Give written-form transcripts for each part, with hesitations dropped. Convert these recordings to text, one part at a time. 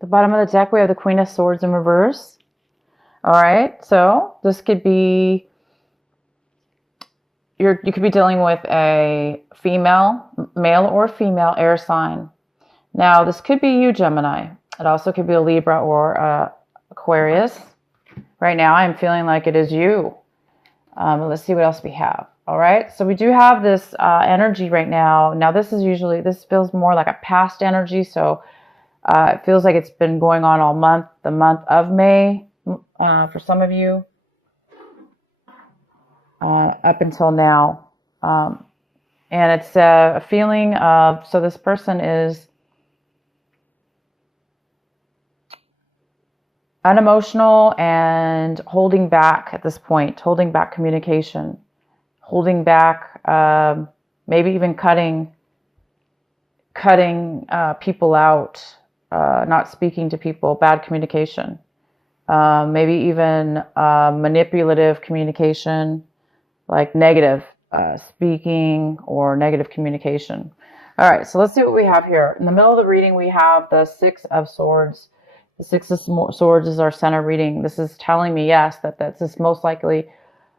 The bottom of the deck, we have the Queen of Swords in reverse. All right, so this could be, you could be dealing with a male or female air sign. Now, this could be you, Gemini. It also could be a Libra or Aquarius. Right now, I'm feeling like it is you. Let's see what else we have. All right, so we do have this energy right now. Now, this feels more like a past energy, so it feels like it's been going on all month, the month of May, for some of you, up until now. And it's a feeling of, so this person is unemotional and holding back at this point, holding back communication, holding back, maybe even cutting people out, not speaking to people, bad communication, maybe even manipulative communication, like negative speaking or negative communication. All right, so let's see what we have here. In the middle of the reading, we have the Six of Swords. The Six of Swords is our center reading. This is telling me, yes, that this is most likely,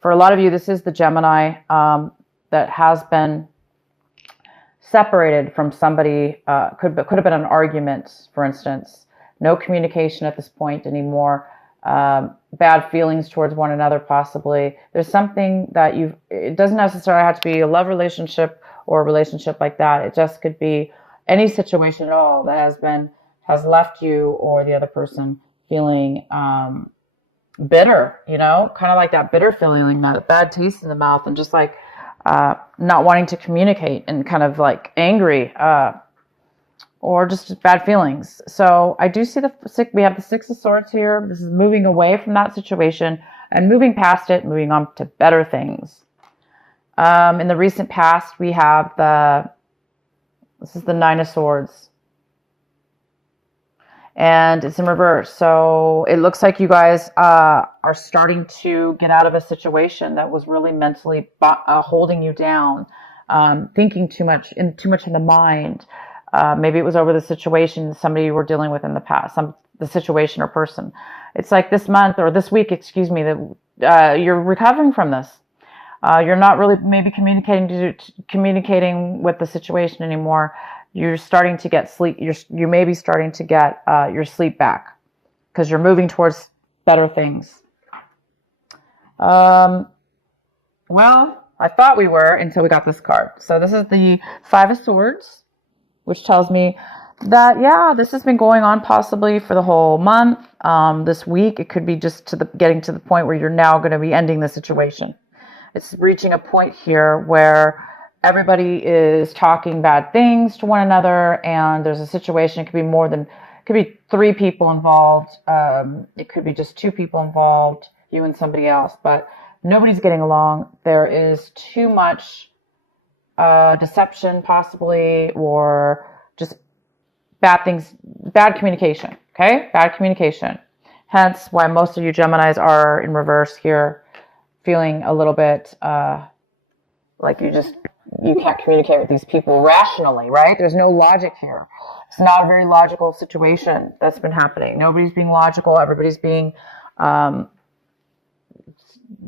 for a lot of you, this is the Gemini that has been separated from somebody. Could have been an argument, for instance. No communication at this point anymore. Bad feelings towards one another, possibly. There's something that it doesn't necessarily have to be a love relationship or a relationship like that. It just could be any situation at all that has left you or the other person feeling bitter, kind of like that bitter feeling, that bad taste in the mouth, and just like not wanting to communicate and kind of like angry or just bad feelings. So I do see we have the Six of Swords here. This is moving away from that situation and moving past it, moving on to better things. In the recent past, we have this is the Nine of Swords. And it's in reverse. So it looks like you guys are starting to get out of a situation that was really mentally holding you down, thinking too much in the mind. Maybe it was over the situation somebody you were dealing with in the past, the situation or person. It's like this month or this week, excuse me, that you're recovering from this. You're not really maybe communicating with the situation anymore. You're starting to get sleep. You may be starting to get your sleep back because you're moving towards better things. Well, I thought we were until we got this card. So this is the Five of Swords, which tells me that, yeah, this has been going on possibly for the whole month. This week, it could be just getting to the point where you're now going to be ending the situation. It's reaching a point here where everybody is talking bad things to one another, and there's a situation. It could be three people involved. It could be just two people involved, you and somebody else, but nobody's getting along. There is too much deception, possibly, or just bad things, bad communication. Okay, bad communication. Hence, why most of you Geminis are in reverse here, feeling a little bit like you can't communicate with these people rationally, right? There's no logic here. It's not a very logical situation that's been happening. Nobody's being logical. Everybody's being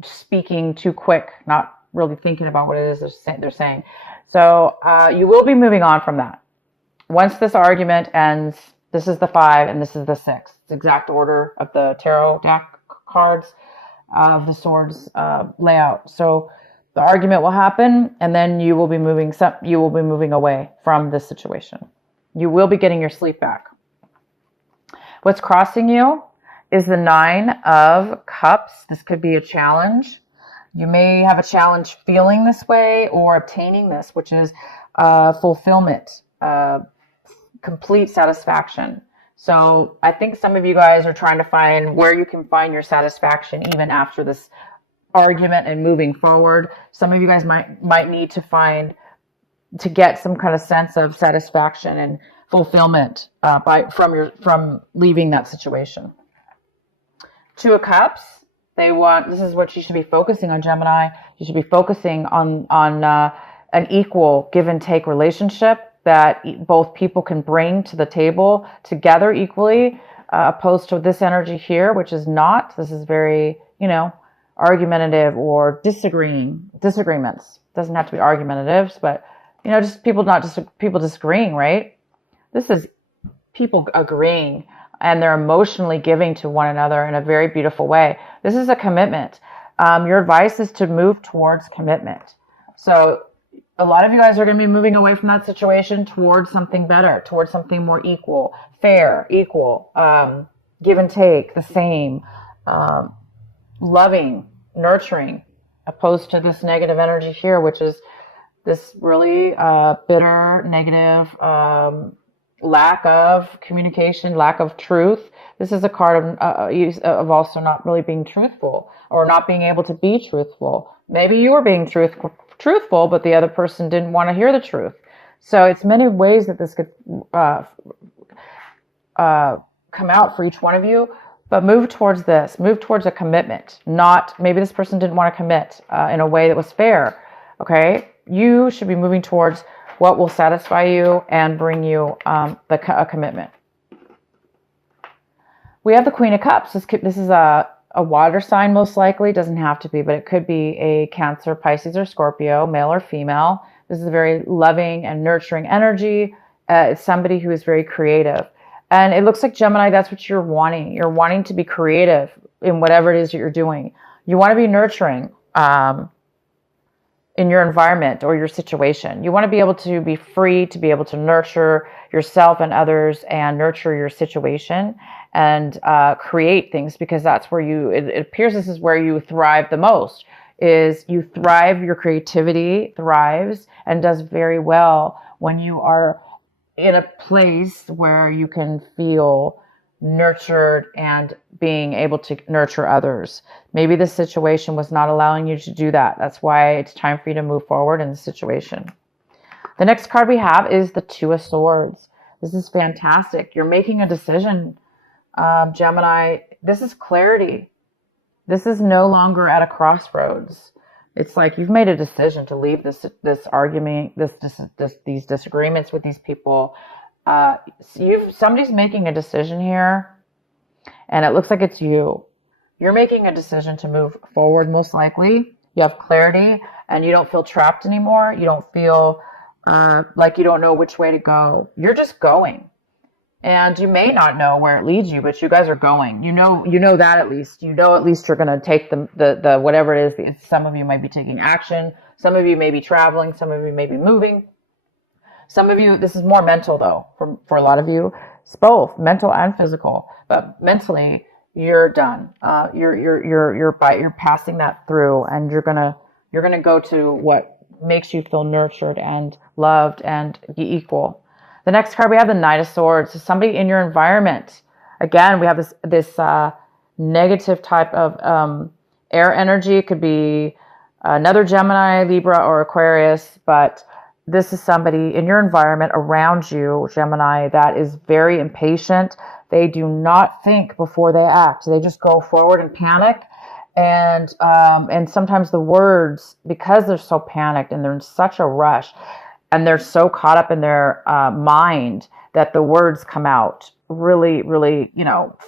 speaking too quick, not really thinking about what it is they're saying. So you will be moving on from that. Once this argument ends, this is the 5 and this is the 6. It's the exact order of the tarot deck cards of the swords layout. So the argument will happen, and then you will be moving away from this situation. You will be getting your sleep back. What's crossing you is the 9 of Cups. This could be a challenge. You may have a challenge feeling this way or obtaining this, which is fulfillment, complete satisfaction. So I think some of you guys are trying to find where you can find your satisfaction even after this argument and moving forward. Some of you guys might need to get some kind of sense of satisfaction and fulfillment from leaving that situation. 2 of Cups. This is what you should be focusing on, Gemini. You should be focusing on an equal give and take relationship. that both people can bring to the table together equally, opposed to this energy here, which is not. This is very, argumentative or disagreements. Doesn't have to be argumentatives, but just people disagreeing, right? This is people agreeing, and they're emotionally giving to one another in a very beautiful way. This is a commitment. Your advice is to move towards commitment. So a lot of you guys are going to be moving away from that situation towards something better, towards something more equal, fair, equal, give and take, the same, loving, nurturing, opposed to this negative energy here, which is this really bitter, negative, lack of communication, lack of truth. This is a card of also not really being truthful, or not being able to be truthful. Maybe you were being truthful, but the other person didn't want to hear the truth. So it's many ways that this could come out for each one of you. But move towards this. Move towards a commitment. Not, maybe this person didn't want to commit in a way that was fair. Okay? You should be moving towards what will satisfy you and bring you a commitment. We have the Queen of Cups. This is a water sign, most likely. Doesn't have to be, but it could be a Cancer, Pisces, or Scorpio, male or female. This is a very loving and nurturing energy. It's somebody who is very creative. And it looks like, Gemini, that's what you're wanting. You're wanting to be creative in whatever it is that you're doing. You want to be nurturing in your environment or your situation. You want to be able to be free to be able to nurture yourself and others, and nurture your situation, and create things, because that's where it appears this is where you thrive the most. Is you thrive, your creativity thrives and does very well when you are in a place where you can feel nurtured and being able to nurture others. Maybe the situation was not allowing you to do that. That's why it's time for you to move forward in the situation. The next card we have is the Two of Swords. This is fantastic. You're making a decision, Gemini. This is clarity. This is no longer at a crossroads. It's like you've made a decision to leave this argument, these disagreements with these people. Somebody's making a decision here, and it looks like it's you. You're making a decision to move forward, most likely. You have clarity, and you don't feel trapped anymore. You don't feel like you don't know which way to go. You're just going. And you may not know where it leads you, but you guys are going. You know that at least. You know at least you're going to take the whatever it is. Some of you might be taking action. Some of you may be traveling. Some of you may be moving. Some of you, this is more mental though. For a lot of you, it's both mental and physical. But mentally, you're done. You're passing that through, and you're gonna go to what makes you feel nurtured and loved and equal. The next card we have, the Knight of Swords. So somebody in your environment. Again, we have this negative type of air energy. It could be another Gemini, Libra, or Aquarius, but this is somebody in your environment around you, Gemini, that is very impatient. They do not think before they act. They just go forward and panic. And sometimes the words, because they're so panicked and they're in such a rush, and they're so caught up in their mind, that the words come out really, really,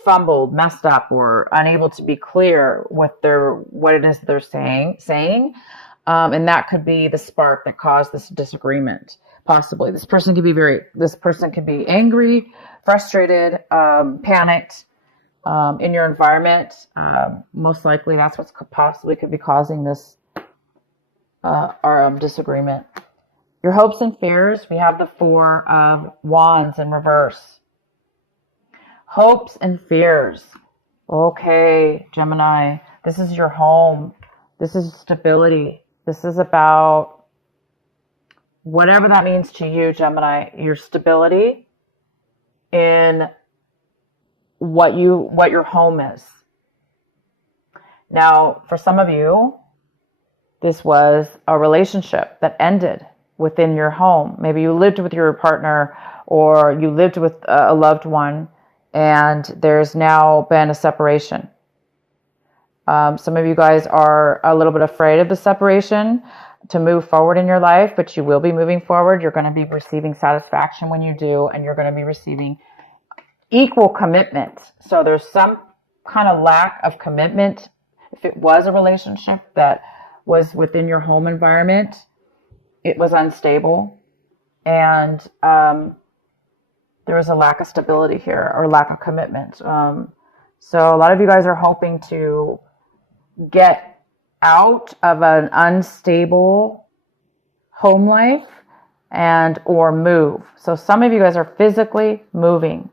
fumbled, messed up, or unable to be clear with what it is they're saying. And that could be the spark that caused this disagreement. Possibly, this person could be angry, frustrated, panicked in your environment. Most likely, that's what's possibly could be causing this disagreement. Your hopes and fears, we have the Four of Wands in reverse. Hopes and fears. Okay, Gemini, this is your home. This is stability. This is about whatever that means to you, Gemini, your stability in what your home is. Now, for some of you, this was a relationship that ended within your home. Maybe you lived with your partner, or you lived with a loved one, and there's now been a separation. Some of you guys are a little bit afraid of the separation. to move forward in your life, but you will be moving forward. You're going to be receiving satisfaction when you do, and you're going to be receiving equal commitment. So there's some kind of lack of commitment. If it was a relationship that was within your home environment, it was unstable, and there was a lack of stability here, or lack of commitment. So a lot of you guys are hoping to get out of an unstable home life and or move. So some of you guys are physically moving.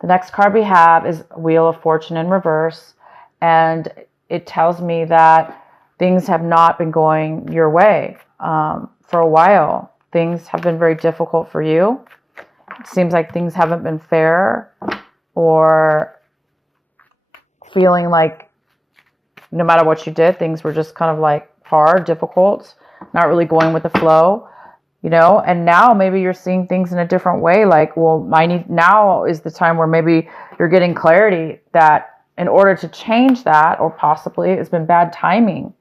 The next card we have is Wheel of Fortune in reverse, and it tells me that things have not been going your way for a while. Things have been very difficult for you. It seems like things haven't been fair, or feeling like no matter what you did, things were just kind of like hard, difficult, not really going with the flow, you know. And now maybe you're seeing things in a different way. Like, well, now is the time where maybe you're getting clarity that in order to change that, or possibly it's been bad timing.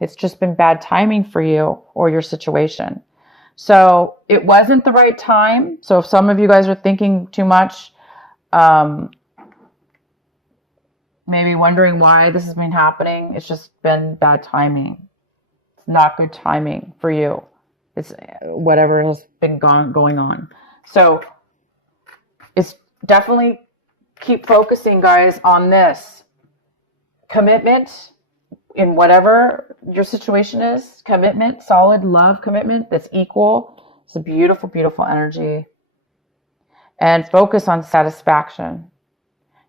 It's just been bad timing for you or your situation. So it wasn't the right time. So if some of you guys are thinking too much, maybe wondering why this has been happening, it's just been bad timing. It's not good timing for you. It's whatever has been going on. So it's definitely keep focusing, guys, on this commitment in whatever your situation is. Commitment, solid love commitment that's equal. It's a beautiful, beautiful energy. And focus on satisfaction.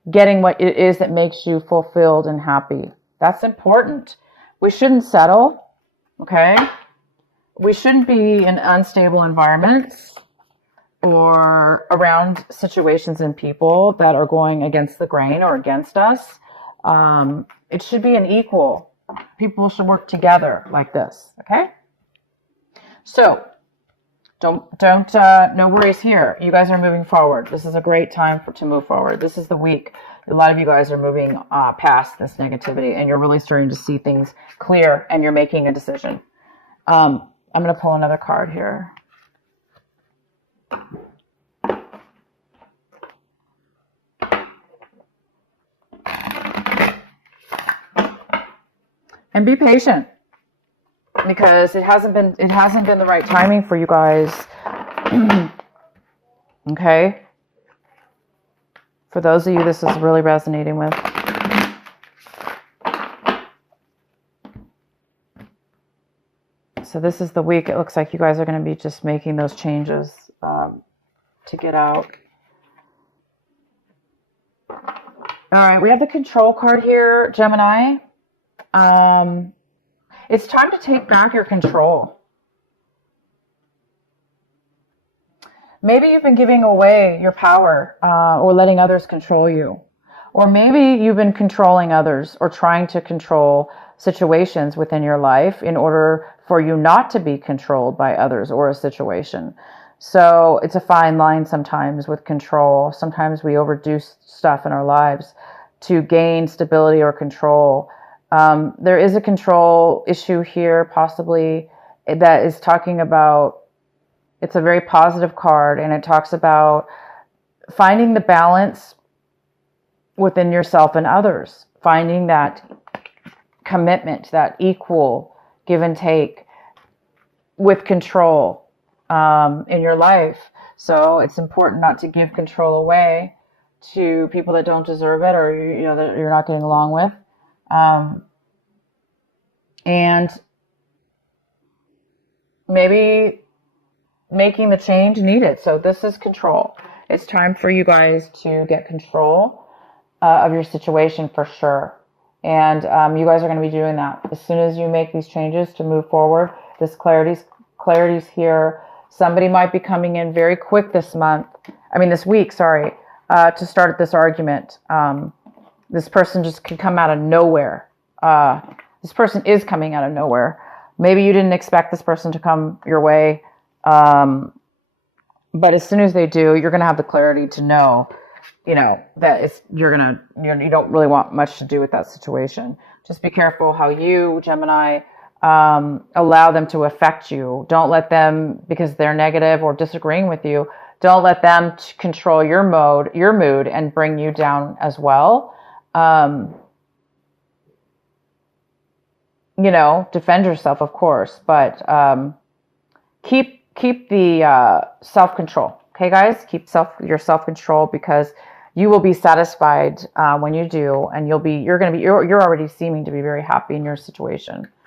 Getting what it is that makes you fulfilled and happy. That's important. We shouldn't settle, okay? We shouldn't be in unstable environments or around situations and people that are going against the grain or against us. It should be an equal. People should work together like this, okay? So, no worries here. You guys are moving forward. This is a great time to move forward. This is the week. A lot of you guys are moving past this negativity, and you're really starting to see things clear, and you're making a decision. I'm going to pull another card here. And be patient, because it hasn't been the right timing for you guys. Okay? For those of you this is really resonating with. So this is the week it looks like you guys are going to be just making those changes to get out. All right, we have the Control card here, Gemini. It's time to take back your control. Maybe you've been giving away your power or letting others control you. Or maybe you've been controlling others or trying to control situations within your life in order for you not to be controlled by others or a situation. So it's a fine line sometimes with control. Sometimes we overdo stuff in our lives to gain stability or control. There is a control issue here, possibly, that is talking about, it's a very positive card, and it talks about finding the balance within yourself and others, finding that commitment, that equal give and take with control in your life. So it's important not to give control away to people that don't deserve it, or that you're not getting along with. And maybe making the change needed. So this is control. It's time for you guys to get control of your situation for sure. And you guys are going to be doing that. As soon as you make these changes to move forward, this clarity's here. Somebody might be coming in very quick this week, to start this argument. This person just could come out of nowhere. This person is coming out of nowhere. Maybe you didn't expect this person to come your way. But as soon as they do, you're going to have the clarity to know, that you don't really want much to do with that situation. Just be careful how you, Gemini, allow them to affect you. Don't let them, because they're negative or disagreeing with you, don't let them control your mood, and bring you down as well. Defend yourself, of course, but keep the self-control. Okay, guys, keep your self-control, because you will be satisfied when you do, and you're already seeming to be very happy in your situation.